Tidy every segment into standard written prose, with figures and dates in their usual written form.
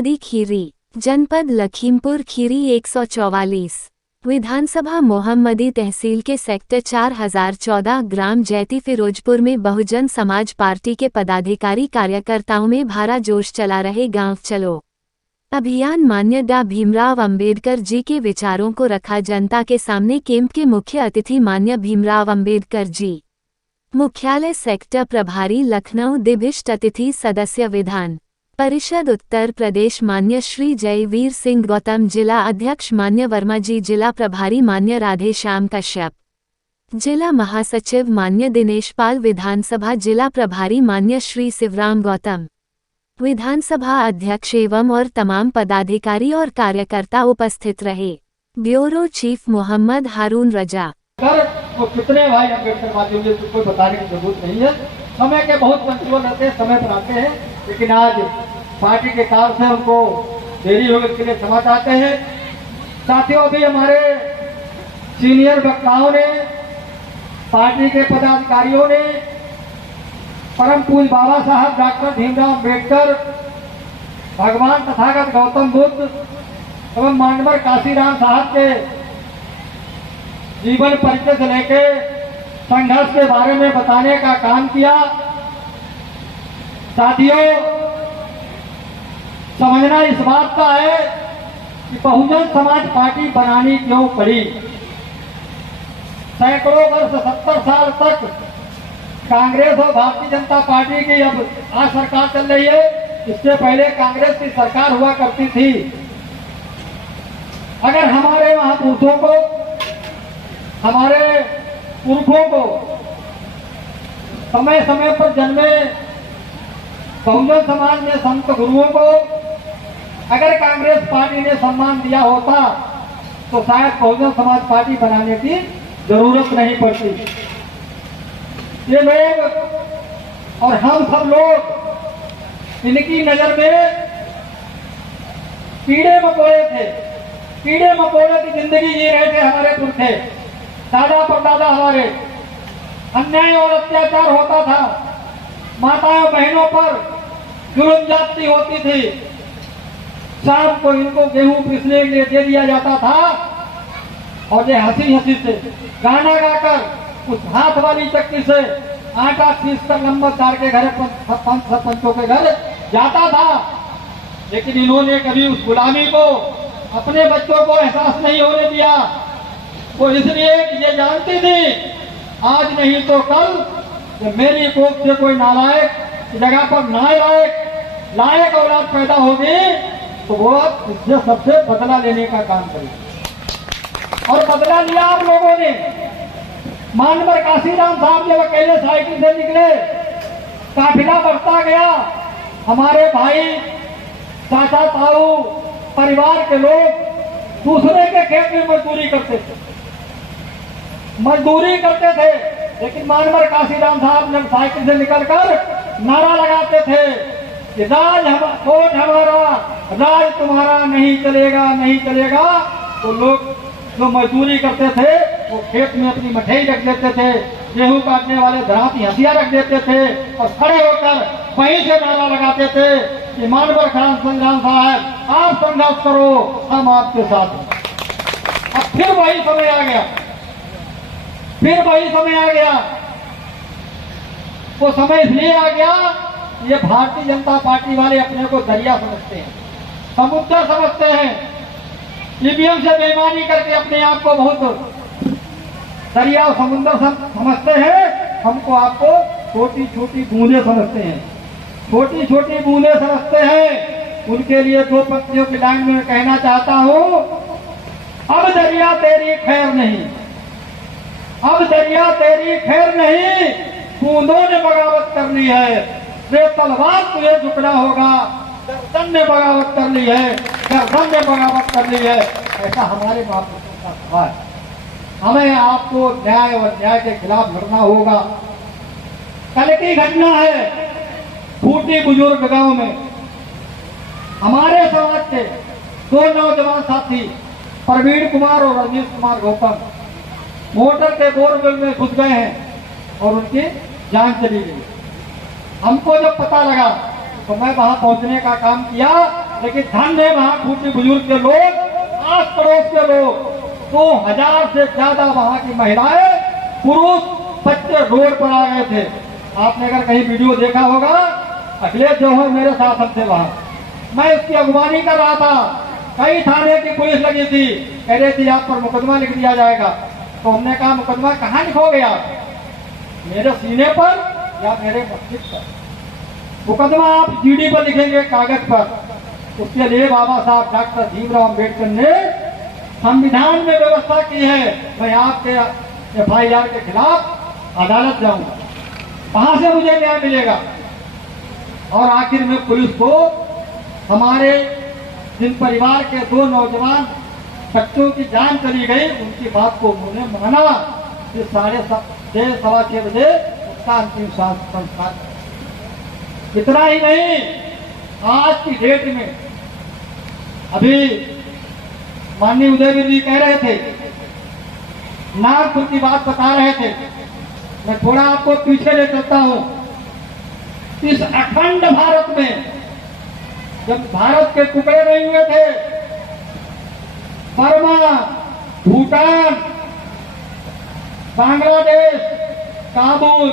मोहम्मदी खीरी, जनपद लखीमपुर खीरी 144। विधानसभा मोहम्मदी तहसील के सेक्टर 4014 ग्राम जैती फिरोजपुर में बहुजन समाज पार्टी के पदाधिकारी कार्यकर्ताओं में भरा जोश चला रहे गांव चलो अभियान माननीय डॉ भीमराव अंबेडकर जी के विचारों को रखा जनता के सामने। कैंप के मुख्य अतिथि माननीय भीमराव अंबेडकर जी मुख्यालय सेक्टर प्रभारी लखनऊ, दिभिष्ट अतिथि सदस्य विधान परिषद उत्तर प्रदेश मान्य श्री जयवीर सिंह गौतम, जिला अध्यक्ष मान्य वर्मा जी, जिला प्रभारी मान्य राधे श्याम कश्यप, जिला महासचिव मान्य दिनेश पाल, विधानसभा जिला प्रभारी मान्य श्री शिवराम गौतम, विधानसभा अध्यक्ष एवं और तमाम पदाधिकारी और कार्यकर्ता उपस्थित रहे। ब्यूरो चीफ मोहम्मद हारून रजा। वो कितने भाई अम्बेडकरवादी होंगे कोई बताने की जरूरत नहीं है। समय के बहुत कंट्रोल रहते हैं, समय पर आते हैं, लेकिन आज पार्टी के कार्य से उनको देरी हो गई, इसके लिए क्षमा चाहते हैं। साथियों, अभी हमारे सीनियर वक्ताओं ने, पार्टी के पदाधिकारियों ने परम पूज्य बाबा साहब डॉक्टर भीमराव अम्बेडकर, भगवान तथागत गौतम बुद्ध एवं मानवर काशीराम साहब के जीवन परिचय से लेके संघर्ष के बारे में बताने का काम किया। साथियों, समझना इस बात का है कि बहुजन समाज पार्टी बनानी क्यों पड़ी। सैकड़ों वर्ष, 70 साल तक कांग्रेस और भारतीय जनता पार्टी की अब आज सरकार चल रही है। इससे पहले कांग्रेस की सरकार हुआ करती थी। अगर हमारे महापुरुषों को, हमारे पुरखों को समय समय पर जन्मे बहुजन समाज में संत गुरुओं को अगर कांग्रेस पार्टी ने सम्मान दिया होता तो शायद बहुजन समाज पार्टी बनाने की जरूरत नहीं पड़ती। ये लोग और हम सब लोग इनकी नजर में कीड़े मकोड़े थे, कीड़े मकोड़े की जिंदगी जी रहे थे हमारे पुरखे, दादा परदादा हमारे। अन्याय और अत्याचार होता था, माताओं बहनों पर जुल्म जाती होती थी। शाम को इनको गेहूं पीसने के लिए दे दिया जाता था और ये हंसी हंसी से गाना गाकर उस हाथ वाली चक्की से आटा पीस कर नंबरदार के घर, सरपंचों के घर जाता था। लेकिन इन्होंने कभी उस गुलामी को अपने बच्चों को एहसास नहीं होने दिया। वो इसलिए कि ये जानती थी आज नहीं तो कल जब मेरी कोख से कोई नालायक जगह पर लायक औलाद पैदा होगी तो वो इससे सबसे बदला लेने का काम करेगी। और बदला लिया आप लोगों ने। मानवर काशीराम साहब जब अकेले साइकिल से निकले, काफिला बढ़ता गया। हमारे भाई, चाचा, ताऊ, परिवार के लोग दूसरे के खेत में मजदूरी करते थे, लेकिन मानवर काशीराम साहब जब साइकिल से निकलकर नारा लगाते थे कि वोट हमारा, राज तुम्हारा, नहीं चलेगा, नहीं चलेगा, तो लोग जो मजदूरी करते थे वो खेत में अपनी मठेई रख देते थे, गेहूं काटने वाले धराती हथियार रख देते थे और खड़े होकर वहीं से नारा लगाते थे कि मानवर खान संग्राम साहब आप संघर्ष करो, हम आपके साथ हैं। अब फिर वही समय आ गया, वो समय इसलिए आ गया, ये भारतीय जनता पार्टी वाले अपने को दरिया समझते हैं, समुद्र समझते हैं। ईवीएम से बेईमानी करके अपने आप को बहुत दरिया और समुद्र समझते हैं। हमको आपको छोटी छोटी बूंदे समझते हैं, छोटी छोटी बूंदे समझते हैं। उनके लिए दो पंक्तियों की लाइन में कहना चाहता हूं, अब दरिया तेरी खैर नहीं, अब दरिया तेरी खैर नहीं, बूंदों ने बगावत करनी है, वे तलवार तुझे झुकना होगा, गर्दन ने बगावत करनी है, गर्दन ने बगावत करनी है। ऐसा हमारे महापुरुषों का सवाल है। हमें आपको न्याय और न्याय के खिलाफ लड़ना होगा। कल की घटना है, खूंटी बुजुर्ग गांव में हमारे समाज के दो नौजवान साथी प्रवीण कुमार और रजनीश कुमार गौतम मोटर के बोरवेल में घुस गए हैं और उनकी जान चली गई। हमको जब पता लगा तो मैं वहां पहुंचने का काम किया, लेकिन धन्य है वहां खूटी बुजुर्ग के लोग, आस पड़ोस के लोग, 2000 से ज्यादा वहां की महिलाएं, पुरुष, बच्चे रोड पर आ गए थे। आपने अगर कहीं वीडियो देखा होगा, अखिलेश जो है मेरे साथ हम थे वहां, मैं उसकी अगवानी कर रहा था। कई थाने की पुलिस लगी थी, कह रही थी आप पर मुकदमा लिख दिया जाएगा। तो हमने कहा मुकदमा कहाँ लिखोगे आप, मेरे सीने पर या मेरे मस्तिष्क पर? मुकदमा आप जीडी पर लिखेंगे, कागज पर। उसके लिए बाबा साहब डॉक्टर भीमराव अम्बेडकर ने संविधान में व्यवस्था की है, मैं आपके FIR के खिलाफ अदालत जाऊंगा, वहां से मुझे न्याय मिलेगा। और आखिर में पुलिस को हमारे जिन परिवार के 2 नौजवान बच्चों की जान चली गई, उनकी बात को उन्होंने माना कि 6:30 बजे उसका अंतिम संस्कार। इतना ही नहीं, आज की डेट में अभी माननीय उदयवीर जी कह रहे थे, नागपुर की बात बता रहे थे, मैं थोड़ा आपको पीछे ले चलता हूं। इस अखंड भारत में जब भारत के टुकड़े नहीं हुए थे, बर्मा, भूटान, बांग्लादेश, काबुल,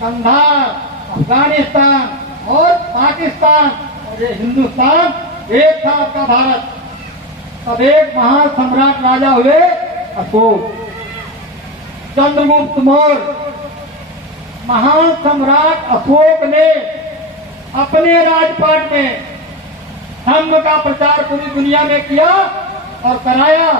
कंधार, अफगानिस्तान और पाकिस्तान और ये हिंदुस्तान एक था आपका भारत। तब एक महान सम्राट राजा हुए अशोक, चंद्रगुप्त मौर्य। महान सम्राट अशोक ने अपने राजपाट में धर्म का प्रचार पूरी दुनिया में किया और कराया।